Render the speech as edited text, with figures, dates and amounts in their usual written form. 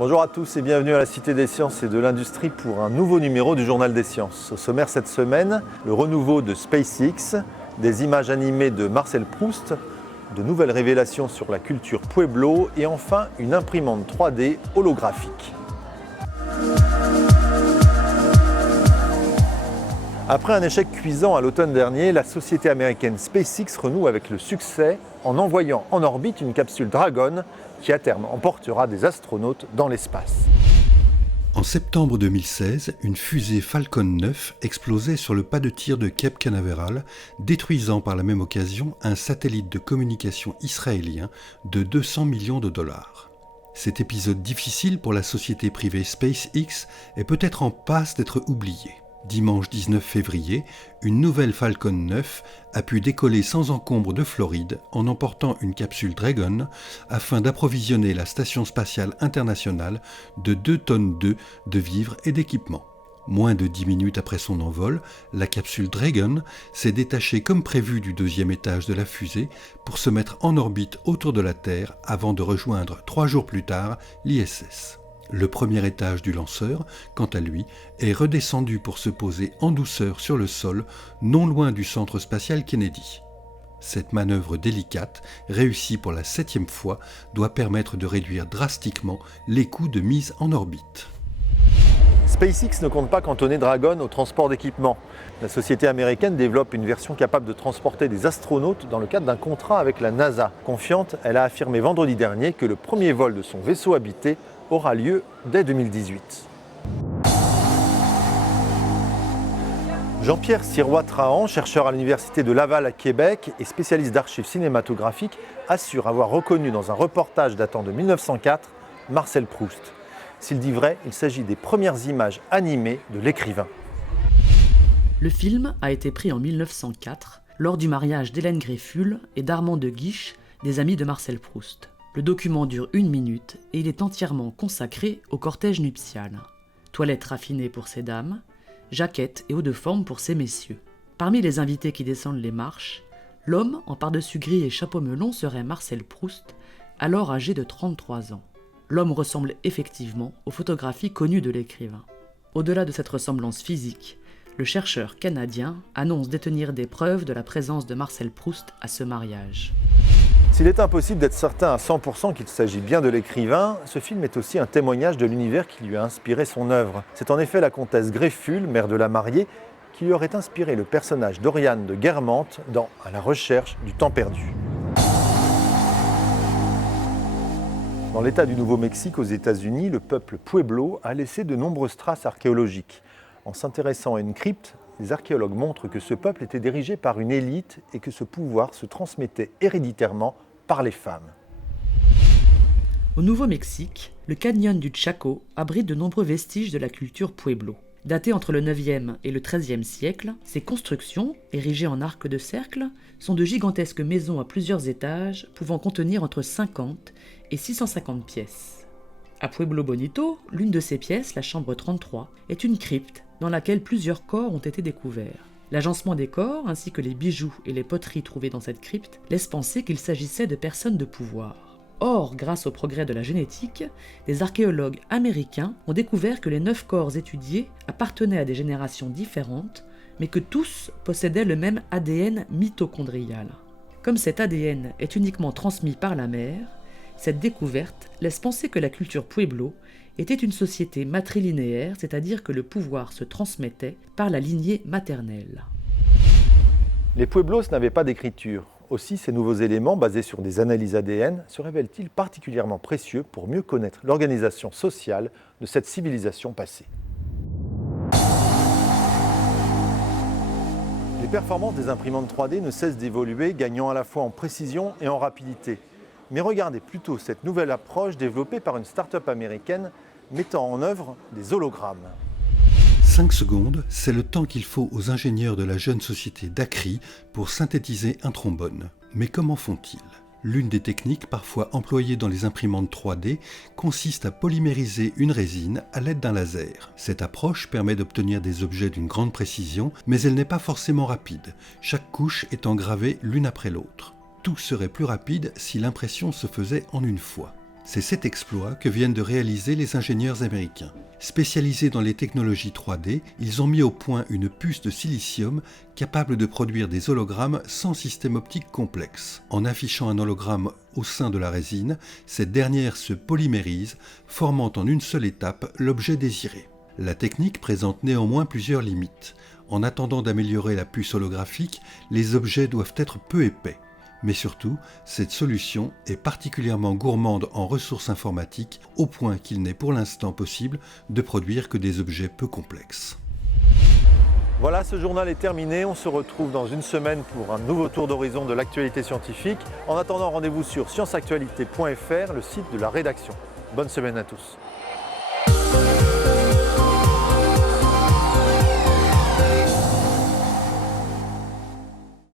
Bonjour à tous et bienvenue à la Cité des Sciences et de l'Industrie pour un nouveau numéro du Journal des Sciences. Au sommaire cette semaine, le renouveau de SpaceX, des images animées de Marcel Proust, de nouvelles révélations sur la culture Pueblo et enfin une imprimante 3D holographique. Après un échec cuisant à l'automne dernier, la société américaine SpaceX renoue avec le succès en envoyant en orbite une capsule Dragon qui à terme emportera des astronautes dans l'espace. En septembre 2016, une fusée Falcon 9 explosait sur le pas de tir de Cape Canaveral, détruisant par la même occasion un satellite de communication israélien de 200 millions de dollars. Cet épisode difficile pour la société privée SpaceX est peut-être en passe d'être oublié. Dimanche 19 février, une nouvelle Falcon 9 a pu décoller sans encombre de Floride en emportant une capsule Dragon afin d'approvisionner la Station spatiale internationale de 2 tonnes de vivres et d'équipements. Moins de 10 minutes après son envol, la capsule Dragon s'est détachée comme prévu du deuxième étage de la fusée pour se mettre en orbite autour de la Terre avant de rejoindre 3 jours plus tard l'ISS. Le premier étage du lanceur, quant à lui, est redescendu pour se poser en douceur sur le sol, non loin du centre spatial Kennedy. Cette manœuvre délicate, réussie pour la 7e fois, doit permettre de réduire drastiquement les coûts de mise en orbite. SpaceX ne compte pas cantonner Dragon au transport d'équipements. La société américaine développe une version capable de transporter des astronautes dans le cadre d'un contrat avec la NASA. Confiante, elle a affirmé vendredi dernier que le premier vol de son vaisseau habité aura lieu dès 2018. Jean-Pierre Sirois-Trahan, chercheur à l'Université de Laval à Québec et spécialiste d'archives cinématographiques, assure avoir reconnu dans un reportage datant de 1904 Marcel Proust. S'il dit vrai, il s'agit des premières images animées de l'écrivain. Le film a été pris en 1904 lors du mariage d'Hélène Gréful et d'Armand de Guiche, des amis de Marcel Proust. Le document dure 1 minute et il est entièrement consacré au cortège nuptial. Toilettes raffinées pour ces dames, jaquettes et hauts de forme pour ces messieurs. Parmi les invités qui descendent les marches, l'homme en pardessus gris et chapeau melon serait Marcel Proust, alors âgé de 33 ans. L'homme ressemble effectivement aux photographies connues de l'écrivain. Au-delà de cette ressemblance physique, le chercheur canadien annonce détenir des preuves de la présence de Marcel Proust à ce mariage. S'il est impossible d'être certain à 100% qu'il s'agit bien de l'écrivain, ce film est aussi un témoignage de l'univers qui lui a inspiré son œuvre. C'est en effet la comtesse Gréful, mère de la mariée, qui lui aurait inspiré le personnage d'Oriane de Guermantes dans « À la recherche du temps perdu ». Dans l'État du Nouveau-Mexique, aux États-Unis, le peuple Pueblo a laissé de nombreuses traces archéologiques. En s'intéressant à une crypte, les archéologues montrent que ce peuple était dirigé par une élite et que ce pouvoir se transmettait héréditairement par les femmes. Au Nouveau-Mexique, le canyon du Chaco abrite de nombreux vestiges de la culture Pueblo. Datées entre le 9e et le 13e siècle, ces constructions, érigées en arc de cercle, sont de gigantesques maisons à plusieurs étages pouvant contenir entre 50 et 650 pièces. À Pueblo Bonito, l'une de ces pièces, la chambre 33, est une crypte dans laquelle plusieurs corps ont été découverts. L'agencement des corps, ainsi que les bijoux et les poteries trouvées dans cette crypte, laissent penser qu'il s'agissait de personnes de pouvoir. Or, grâce au progrès de la génétique, des archéologues américains ont découvert que les 9 corps étudiés appartenaient à des générations différentes, mais que tous possédaient le même ADN mitochondrial. Comme cet ADN est uniquement transmis par la mère, cette découverte laisse penser que la culture Pueblo était une société matrilinéaire, c'est-à-dire que le pouvoir se transmettait par la lignée maternelle. Les Pueblos n'avaient pas d'écriture. Aussi, ces nouveaux éléments, basés sur des analyses ADN, se révèlent-ils particulièrement précieux pour mieux connaître l'organisation sociale de cette civilisation passée. Les performances des imprimantes 3D ne cessent d'évoluer, gagnant à la fois en précision et en rapidité. Mais regardez plutôt cette nouvelle approche développée par une start-up américaine mettant en œuvre des hologrammes. 5 secondes, c'est le temps qu'il faut aux ingénieurs de la jeune société Dacry pour synthétiser un trombone. Mais comment font-ils ? L'une des techniques parfois employées dans les imprimantes 3D consiste à polymériser une résine à l'aide d'un laser. Cette approche permet d'obtenir des objets d'une grande précision, mais elle n'est pas forcément rapide, chaque couche étant gravée l'une après l'autre. Tout serait plus rapide si l'impression se faisait en une fois. C'est cet exploit que viennent de réaliser les ingénieurs américains. Spécialisés dans les technologies 3D, ils ont mis au point une puce de silicium capable de produire des hologrammes sans système optique complexe. En affichant un hologramme au sein de la résine, cette dernière se polymérise, formant en une seule étape l'objet désiré. La technique présente néanmoins plusieurs limites. En attendant d'améliorer la puce holographique, les objets doivent être peu épais. Mais surtout, cette solution est particulièrement gourmande en ressources informatiques, au point qu'il n'est pour l'instant possible de produire que des objets peu complexes. Voilà, ce journal est terminé. On se retrouve dans une semaine pour un nouveau tour d'horizon de l'actualité scientifique. En attendant, rendez-vous sur scienceactualité.fr, le site de la rédaction. Bonne semaine à tous.